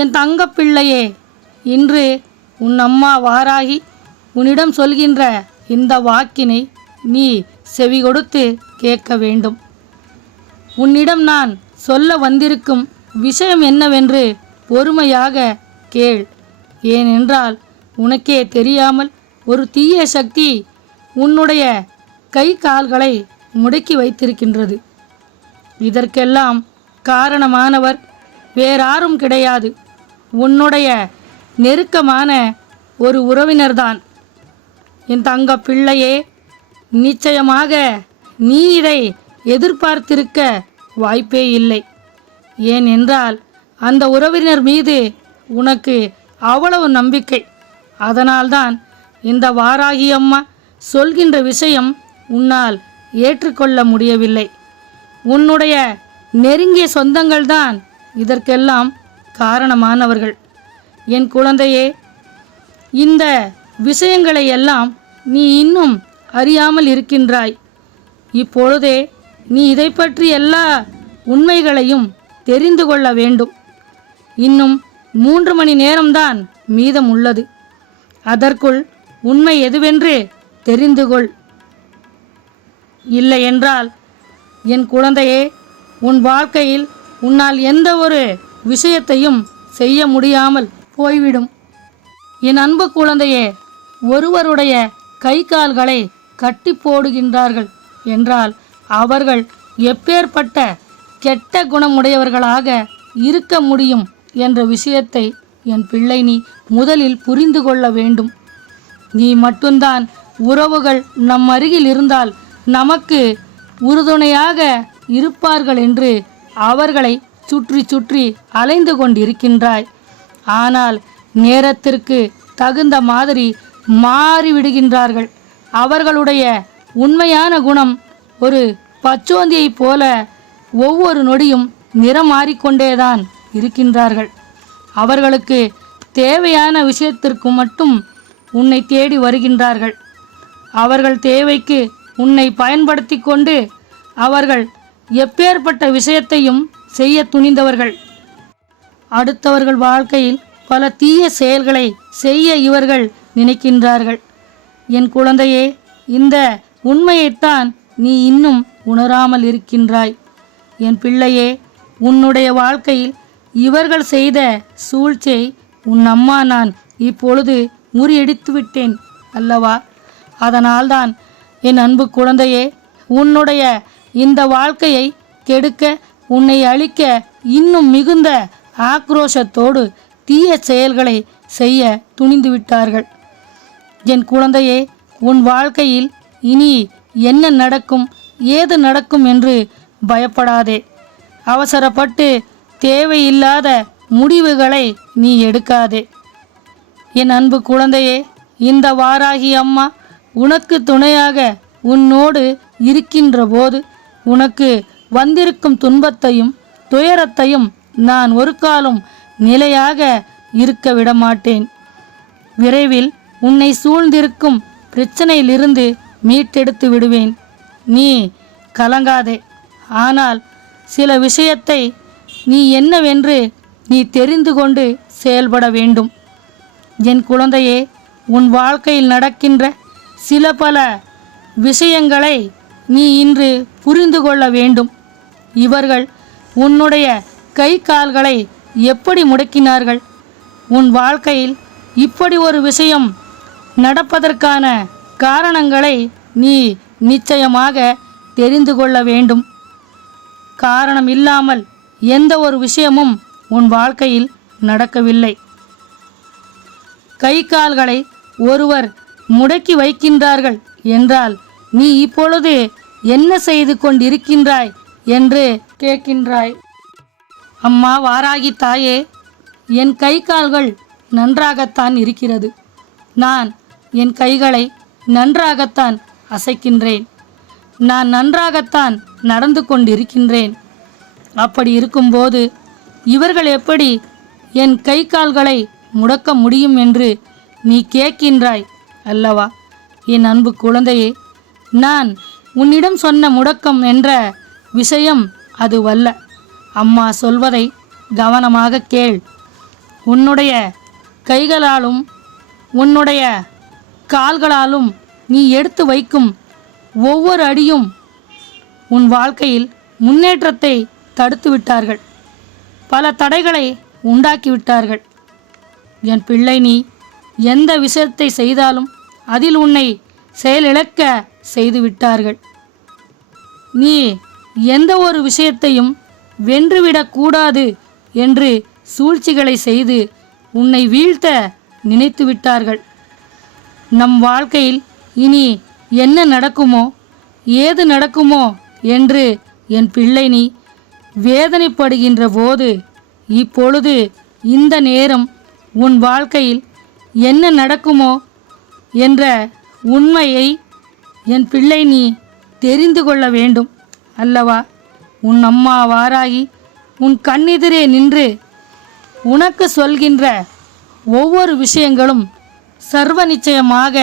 என் தங்கப்பிள்ளையே, இன்று உன் அம்மா வாராகி உன்னிடம் சொல்கின்ற இந்த வாக்கினை நீ செவி கொடுத்து கேட்க வேண்டும். உன்னிடம் நான் சொல்ல வந்திருக்கும் விஷயம் என்னவென்று பொறுமையாக கேள். ஏனென்றால் உனக்கே தெரியாமல் ஒரு தீய சக்தி உன்னுடைய கை கால்களை முடக்கி வைத்திருக்கின்றது. இதற்கெல்லாம் காரணமானவர் வேறாரும் கிடையாது, உன்னுடைய நெருக்கமான ஒரு உறவினர்தான். என் தங்க பிள்ளையே, நிச்சயமாக நீ இதை எதிர்பார்த்திருக்க வாய்ப்பே இல்லை. ஏனென்றால் அந்த உறவினர் மீது உனக்கு அவ்வளவு நம்பிக்கை. அதனால்தான் இந்த வாராகி அம்மா சொல்கின்ற விஷயம் உன்னால் ஏற்றுக்கொள்ள முடியவில்லை. உன்னுடைய நெருங்கிய சொந்தங்கள்தான் இதற்கெல்லாம் காரணமானவர்கள். என் குழந்தையே, இந்த விஷயங்களை எல்லாம் நீ இன்னும் அறியாமல் இருக்கின்றாய். இப்பொழுதே நீ இதை பற்றி எல்லா உண்மைகளையும் தெரிந்து கொள்ள வேண்டும். இன்னும் 3 மணி நேரம்தான் மீதம் உள்ளது. அதற்குள் உண்மை எதுவென்று தெரிந்து கொள். இல்லை என்றால் என் குழந்தையே, உன் வாழ்க்கையில் உன்னால் எந்த ஒரு விஷயத்தையும் செய்ய முடியாமல் போய்விடும். என் அன்பு குழந்தையே, ஒருவருடைய கை கால்களை கட்டி போடுகின்றார்கள் என்றால் அவர்கள் எப்பேற்பட்ட கெட்ட குணமுடையவர்களாக இருக்க முடியும் என்ற விஷயத்தை என் பிள்ளை நீ முதலில் புரிந்து கொள்ள வேண்டும். நீ மட்டும்தான் உறவுகள் நம் அருகில் இருந்தால் நமக்கு உறுதுணையாக இருப்பார்கள் என்று அவர்களை சுற்றி சுற்றி அலைந்து கொண்டிருக்கின்றாய். ஆனால் நேரத்திற்கு தகுந்த மாதிரி மாறிவிடுகின்றார்கள். அவர்களுடைய உண்மையான குணம் ஒரு பச்சோந்தியைப் போல ஒவ்வொரு நொடியும் நிறம் மாறிக்கொண்டேதான் இருக்கின்றார்கள். அவர்களுக்கு தேவையான விஷயத்திற்கு மட்டும் உன்னை தேடி வருகின்றார்கள். அவர்கள் தேவைக்கு உன்னை பயன்படுத்தி கொண்டு அவர்கள் எப்பேற்பட்ட விஷயத்தையும் செய்ய துணிந்தவர்கள். அடுத்தவர்கள் வாழ்க்கையில் பல தீய செயல்களை செய்ய இவர்கள் நினைக்கின்றார்கள். என் குழந்தையே, இந்த உண்மையைத்தான் நீ இன்னும் உணராமல் இருக்கின்றாய். என் பிள்ளையே, உன்னுடைய வாழ்க்கையில் இவர்கள் செய்த சூழ்ச்சியை உன் அம்மா நான் இப்பொழுது முறியடித்து விட்டேன் அல்லவா? அதனால்தான் என் அன்பு குழந்தையே, உன்னுடைய இந்த வாழ்க்கையை கெடுக்க, உன்னை அழிக்க இன்னும் மிகுந்த ஆக்ரோஷத்தோடு தீய செயல்களை செய்ய துணிந்து விட்டார்கள். என் குழந்தையே, உன் வாழ்க்கையில் இனி என்ன நடக்கும், ஏது நடக்கும் என்று பயப்படாதே. அவசரப்பட்டு தேவையில்லாத முடிவுகளை நீ எடுக்காதே. என் அன்பு குழந்தையே, இந்த வாராகி அம்மா உனக்கு துணையாக உன்னோடு இருக்கின்ற போது உனக்கு வந்திருக்கும் துன்பத்தையும் துயரத்தையும் நான் ஒரு காலம் நிலையாக இருக்க விடமாட்டேன். விரைவில் உன்னை சூழ்ந்திருக்கும் பிரச்சனையிலிருந்து மீட்டெடுத்து விடுவேன். நீ கலங்காதே. ஆனால் சில விஷயத்தை நீ என்னவென்று நீ தெரிந்து கொண்டு செயல்பட வேண்டும். என் குழந்தையே, உன் வாழ்க்கையில் நடக்கின்ற சில பல விஷயங்களை நீ இன்று புரிந்து கொள்ள வேண்டும். இவர்கள் உன்னுடைய கை கால்களை எப்படி முடக்கினார்கள்? உன் வாழ்க்கையில் இப்படி ஒரு விஷயம் நடப்பதற்கான காரணங்களை நீ நிச்சயமாக தெரிந்து கொள்ள வேண்டும். காரணம் இல்லாமல் எந்த ஒரு விஷயமும் உன் வாழ்க்கையில் நடக்கவில்லை. கை கால்களை ஒருவர் முடக்கி வைக்கின்றார்கள் என்றால் நீ இப்பொழுது என்ன செய்து கொண்டிருக்கின்றாய் என்று கேட்கின்றாய். அம்மா வாராகி தாயே, என் கை கால்கள் நன்றாகத்தான் இருக்கிறது. நான் என் கைகளை நன்றாகத்தான் அசைக்கின்றேன். நான் நன்றாகத்தான் நடந்து கொண்டிருக்கின்றேன். அப்படி இருக்கும்போது இவர்கள் எப்படி என் கை கால்களை முடக்க முடியும் என்று நீ கேட்கின்றாய் அல்லவா? என் அன்பு குழந்தையே, நான் உன்னிடம் சொன்ன முடக்கம் என்ற விஷயம் அதுவல்ல. அம்மா சொல்வதை கவனமாக கேள். உன்னுடைய கைகளாலும் உன்னுடைய கால்களாலும் நீ எடுத்து வைக்கும் ஒவ்வொரு அடியும் உன் வாழ்க்கையில் முன்னேற்றத்தை தடுத்து விட்டார்கள். பல தடைகளை உண்டாக்கிவிட்டார்கள். என் பிள்ளை, நீ எந்த விஷயத்தை செய்தாலும் அதில் உன்னை செயலிழக்க செய்து விட்டார்கள். நீ எந்த ஒரு விஷயத்தையும் வென்றுவிடக்கூடாது என்று சூழ்ச்சிகளை செய்து உன்னை வீழ்த்த நினைத்து விட்டார்கள். நம் வாழ்க்கையில் இனி என்ன நடக்குமோ ஏது நடக்குமோ என்று என் பிள்ளை நீ வேதனைப்படுகின்ற போது, இப்பொழுது இந்த நேரம் உன் வாழ்க்கையில் என்ன நடக்குமோ என்ற உண்மையை என் பிள்ளை நீ தெரிந்து கொள்ள வேண்டும் அல்லவா? உன் அம்மா வாராகி உன் கண்ணெதிரே நின்று உனக்கு சொல்கின்ற ஒவ்வொரு விஷயங்களும் சர்வ நிச்சயமாக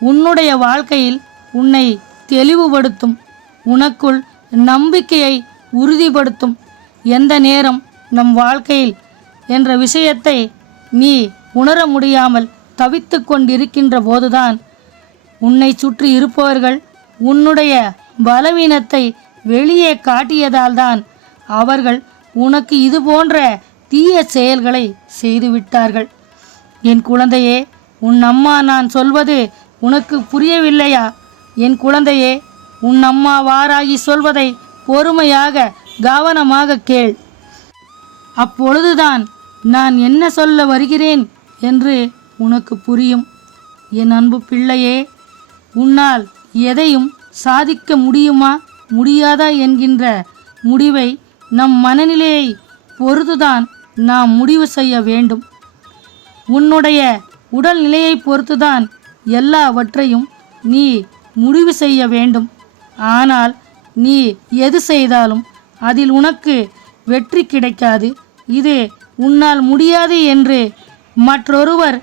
உன்னுடைய வாழ்க்கையில் உன்னை தெளிவுபடுத்தும், உனக்குள் நம்பிக்கையை உறுதிப்படுத்தும். எந்த நேரம் நம் வாழ்க்கையில் என்ற விஷயத்தை நீ உணர முடியாமல் தவித்து கொண்டிருக்கின்ற போதுதான் உன்னை சுற்றி இருப்பவர்கள் உன்னுடைய பலவீனத்தை வெளியே காட்டியதால்தான் அவர்கள் உனக்கு இது போன்ற தீய செயல்களை செய்துவிட்டார்கள். என் குழந்தையே, உன் அம்மா நான் சொல்வது உனக்கு புரியவில்லையா? என் குழந்தையே, உன் அம்மா வாராகி சொல்வதை பொறுமையாக கவனமாக கேள். அப்பொழுதுதான் நான் என்ன சொல்ல வருகிறேன் என்று உனக்கு புரியும். என் அன்பு பிள்ளையே, உன்னால் எதையும் சாதிக்க முடியுமா முடியாதா என்கின்ற முடிவை நம் மனநிலையை பொறுத்துதான் நாம் முடிவு செய்ய வேண்டும். உன்னுடைய உடல்நிலையை பொறுத்துதான் எல்லாவற்றையும் நீ முடிவு செய்ய வேண்டும். ஆனால் நீ எது செய்தாலும் அதில் உனக்கு வெற்றி கிடைக்காது. இது உன்னால் முடியாது என்று மற்றொருவர்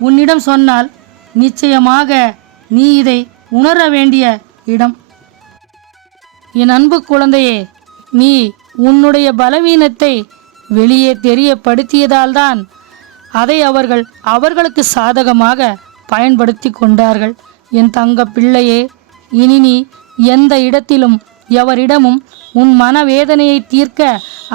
உன்னிடம் சொன்னால் நிச்சயமாக நீ இதை உணர வேண்டிய இடம். என் அன்பு குழந்தையே, நீ உன்னுடைய பலவீனத்தை வெளியே தெரியப்படுத்தியதால்தான் அதை அவர்கள் அவர்களுக்கு சாதகமாக பயன்படுத்தி கொண்டார்கள். என் தங்க பிள்ளையே, இனி நீ எந்த இடத்திலும் எவரிடமும் உன் மனவேதனையை தீர்க்க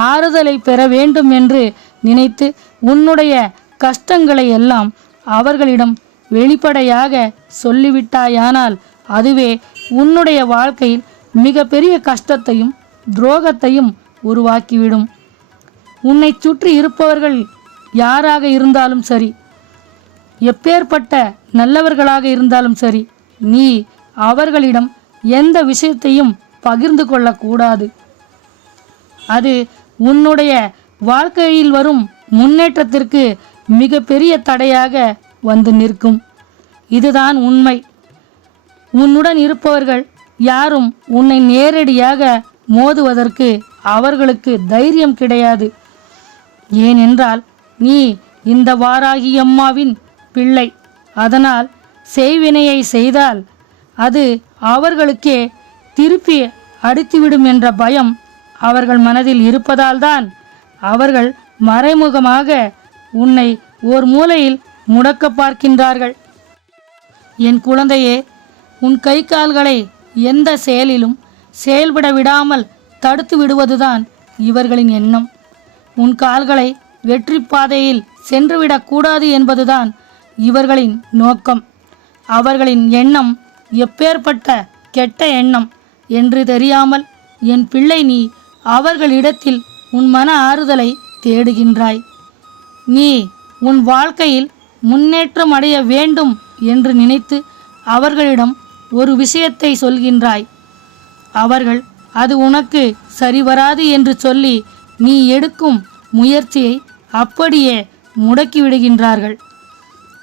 ஆறுதலை பெற வேண்டும் என்று நினைத்து உன்னுடைய கஷ்டங்களை எல்லாம் அவர்களிடம் வெளிப்படையாக சொல்லிவிட்டாயானால் அதுவே உன்னுடைய வாழ்க்கையில் மிகப்பெரிய கஷ்டத்தையும் துரோகத்தையும் உருவாக்கிவிடும். உன்னை சுற்றி இருப்பவர்கள் யாராக இருந்தாலும் சரி, எப்பேற்பட்ட நல்லவர்களாக இருந்தாலும் சரி, நீ அவர்களிடம் எந்த விஷயத்தையும் பகிர்ந்து கொள்ளக்கூடாது. அது உன்னுடைய வாழ்க்கையில் வரும் முன்னேற்றத்திற்கு மிகப்பெரிய தடையாக வந்து நிற்கும். இதுதான் உண்மை. உன்னுடன் இருப்பவர்கள் யாரும் உன்னை நேரடியாக மோதுவதற்கு அவர்களுக்கு தைரியம் கிடையாது. ஏனென்றால் நீ இந்த வாராகி அம்மாவின் பிள்ளை. அதனால் செய்வினையை செய்தால் அது அவர்களுக்கே திருப்பி அடித்துவிடும் என்ற பயம் அவர்கள் மனதில் இருப்பதால்தான் அவர்கள் மறைமுகமாக உன்னை ஓர் மூலையில் முடக்க பார்க்கின்றார்கள். என் குழந்தையே, உன் கை கால்களை எந்த செயலிலும் செயல்பட விடாமல் தடுத்து விடுவதுதான் இவர்களின் எண்ணம். உன் கால்களை வெற்றி பாதையில் சென்றுவிடக்கூடாது என்பதுதான் இவர்களின் நோக்கம். அவர்களின் எண்ணம் எப்பேற்பட்ட கெட்ட எண்ணம் என்று தெரியாமல் என் பிள்ளை நீ அவர்களிடத்தில் உன் மன ஆறுதலை தேடுகின்றாய். நீ உன் வாழ்க்கையில் முன்னேற்றம் அடைய வேண்டும் என்று நினைத்து அவர்களிடம் ஒரு விஷயத்தை சொல்கின்றாய். அவர்கள் அது உனக்கு சரிவராது என்று சொல்லி நீ எடுக்கும் முயற்சியை அப்படியே முடக்கிவிடுகின்றார்கள்.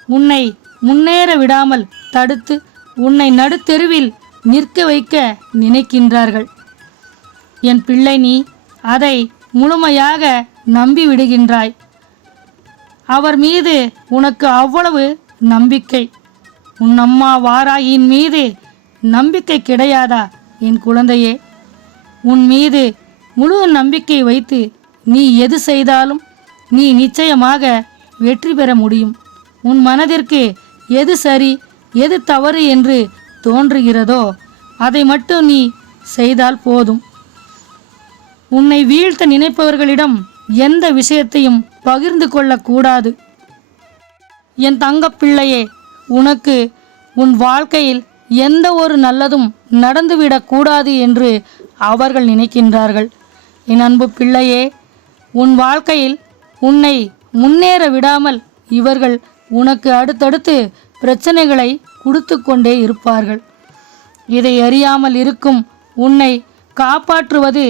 உன்னை முன்னேற விடாமல் தடுத்து உன்னை நடுத்தெருவில் நிற்க வைக்க நினைக்கின்றார்கள். என் பிள்ளை, நீ அதை முழுமையாக நம்பி விடுகின்றாய். அவர் மீது உனக்கு அவ்வளவு நம்பிக்கை. உன் அம்மா வாராகியின் மீது நம்பிக்கை கிடையாதா என் குழந்தையே? உன் மீது முழு நம்பிக்கை வைத்து நீ எது செய்தாலும் நீ நிச்சயமாக வெற்றி பெற முடியும். உன் மனதிற்கு எது சரி எது தவறு என்று தோன்றுகிறதோ அதை மட்டும் நீ செய்தால் போதும். உன்னை வீழ்த்த நினைப்பவர்களிடம் எந்த விஷயத்தையும் பகிர்ந்து கொள்ளக்கூடாது. என் தங்கப்பிள்ளையே, உனக்கு உன் வாழ்க்கையில் எந்த ஒரு நல்லதும் நடந்துவிடக்கூடாது என்று அவர்கள் நினைக்கின்றார்கள். என் அன்பு பிள்ளையே, உன் வாழ்க்கையில் உன்னை முன்னேற விடாமல் இவர்கள் உனக்கு அடுத்தடுத்து பிரச்சனைகளை கொடுத்து கொண்டே இருப்பார்கள். இதை அறியாமல் இருக்கும் உன்னை காப்பாற்றுவது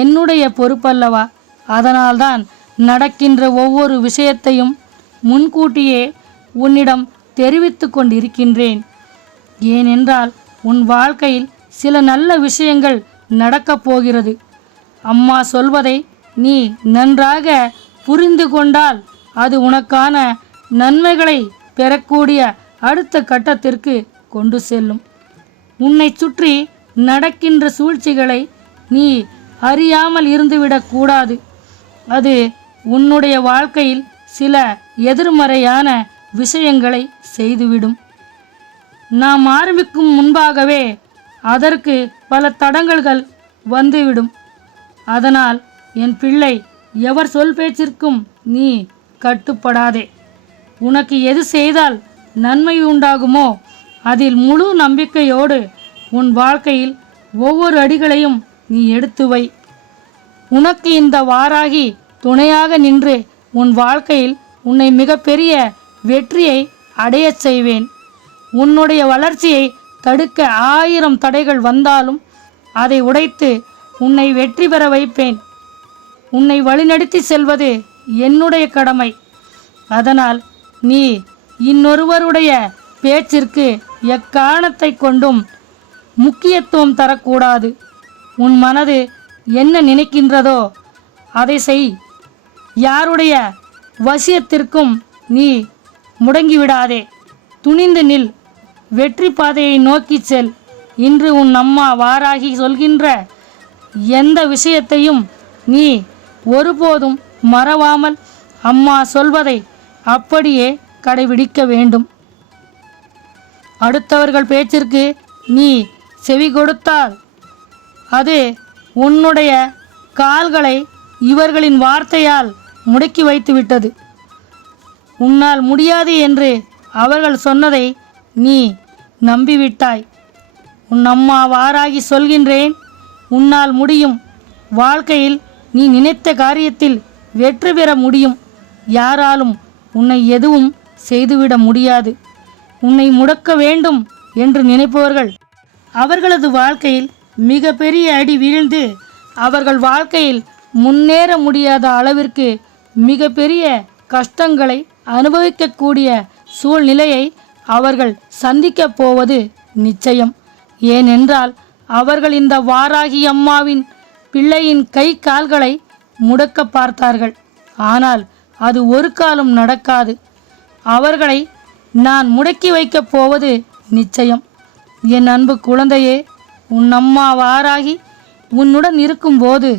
என்னுடைய பொறுப்பல்லவா? அதனால்தான் நடக்கின்ற ஒவ்வொரு விஷயத்தையும் முன்கூட்டியே உன்னிடம் தெரிவித்து கொண்டிருக்கின்றேன். ஏனென்றால் உன் வாழ்க்கையில் சில நல்ல விஷயங்கள் நடக்கப் போகிறது. அம்மா சொல்வதை நீ நன்றாக புரிந்து கொண்டால் அது உனக்கான நன்மைகளை பெறக்கூடிய அடுத்த கட்டத்திற்கு கொண்டு செல்லும். உன்னை சுற்றி நடக்கின்ற சூழ்ச்சிகளை நீ அறியாமல் இருந்துவிடக்கூடாது. அது உன்னுடைய வாழ்க்கையில் சில எதிர்மறையான விஷயங்களை செய்துவிடும். நாம் ஆரம்பிக்கும் முன்பாகவே அதற்கு பல தடங்கல்கள் வந்துவிடும். அதனால் என் பிள்ளை, எவர் சொல் பேச்சிற்கும் நீ கட்டுப்படாதே. உனக்கு எது செய்தால் நன்மை உண்டாகுமோ அதில் முழு நம்பிக்கையோடு உன் வாழ்க்கையில் ஒவ்வொரு அடிகளையும் நீ எடுத்து வை. உனக்கு இந்த வாராகி துணையாக நின்று உன் வாழ்க்கையில் உன்னை மிகப்பெரிய வெற்றியை அடையச் செய்வேன். உன்னுடைய வளர்ச்சியை தடுக்க 1000 தடைகள் வந்தாலும் அதை உடைத்து உன்னை வெற்றி பெற வைப்பேன். உன்னை வழிநடத்தி செல்வது என்னுடைய கடமை. அதனால் நீ இன்னொருவருடைய பேச்சிற்கு எக்காரணத்தை கொண்டும் முக்கியத்துவம் தரக்கூடாது. உன் மனது என்ன நினைக்கின்றதோ அதை செய். யாருடைய வசியத்திற்கும் நீ முடங்கிவிடாதே. துணிந்து நில். வெற்றி பாதையை நோக்கி செல். இன்று உன் அம்மா வாராகி சொல்கின்ற எந்த விஷயத்தையும் நீ ஒருபோதும் மறவாமல் அம்மா சொல்வதை அப்படியே கடைபிடிக்க வேண்டும். அடுத்தவர்கள் பேச்சிற்கு நீ செவி கொடுத்தால் அது உன்னுடைய கால்களை இவர்களின் வார்த்தையால் முடக்கி வைத்து விட்டது. உன்னால் முடியாது என்று அவர்கள் சொன்னதை நீ நம்பிவிட்டாய். உன் அம்மா வாராகி சொல்கின்றேன், உன்னால் முடியும். வாழ்க்கையில் நீ நினைத்த காரியத்தில் வெற்றி பெற முடியும். யாராலும் உன்னை எதுவும் செய்துவிட முடியாது. உன்னை முடக்க வேண்டும் என்று நினைப்பவர்கள் அவர்களது வாழ்க்கையில் மிக பெரிய அடி வீழ்ந்து அவர்கள் வாழ்க்கையில் முன்னேற முடியாத அளவிற்கு மிக பெரிய கஷ்டங்களை அனுபவிக்கக்கூடிய சூழ்நிலையை அவர்கள் சந்திக்கப் போவது நிச்சயம். ஏனென்றால் அவர்கள் இந்த வாராகி அம்மாவின் பிள்ளையின் கை கால்களை முடக்க பார்த்தார்கள். ஆனால் அது ஒரு காலம் நடக்காது. அவர்களை நான் முடக்கி வைக்கப் போவது நிச்சயம். என் அன்பு குழந்தையே, உன் அம்மா வாராகி உன்னுடன் இருக்கும்போது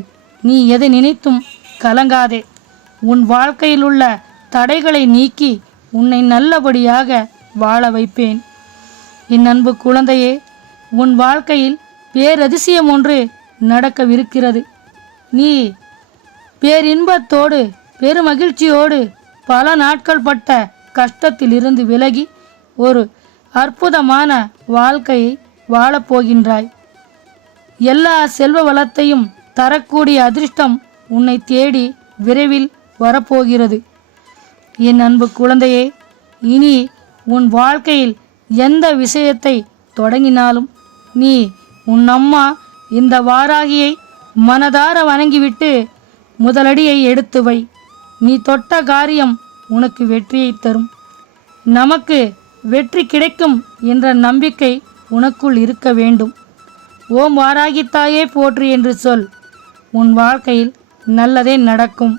நீ எதை நினைத்தும் கலங்காதே. உன் வாழ்க்கையில் உள்ள தடைகளை நீக்கி உன்னை நல்லபடியாக வாழ வைப்பேன். என் அன்பு குழந்தையே, உன் வாழ்க்கையில் பேரதிசயம் ஒன்று நடக்கவிருக்கிறது. நீ பேரின்பத்தோடு பெருமகிழ்ச்சியோடு பல நாட்கள் பட்ட கஷ்டத்திலிருந்து விலகி ஒரு அற்புதமான வாழ்க்கையை வாழப்போகின்றாய். எல்லா செல்வ வளத்தையும் தரக்கூடிய அதிர்ஷ்டம் உன்னை தேடி விரைவில் வரப்போகிறது. என் அன்பு குழந்தையே, இனி உன் வாழ்க்கையில் எந்த விஷயத்தை தொடங்கினாலும் நீ உன் அம்மா இந்த வாராகியை மனதார வணங்கிவிட்டு முதலடியை எடுத்து வை. நீ தொட்ட காரியம் உனக்கு வெற்றியை தரும். நமக்கு வெற்றி கிடைக்கும் என்ற நம்பிக்கை உனக்குள் இருக்க வேண்டும். ஓம் வாராகி தாயே போற்றி என்று சொல். உன் வாழ்க்கையில் நல்லதே நடக்கும்.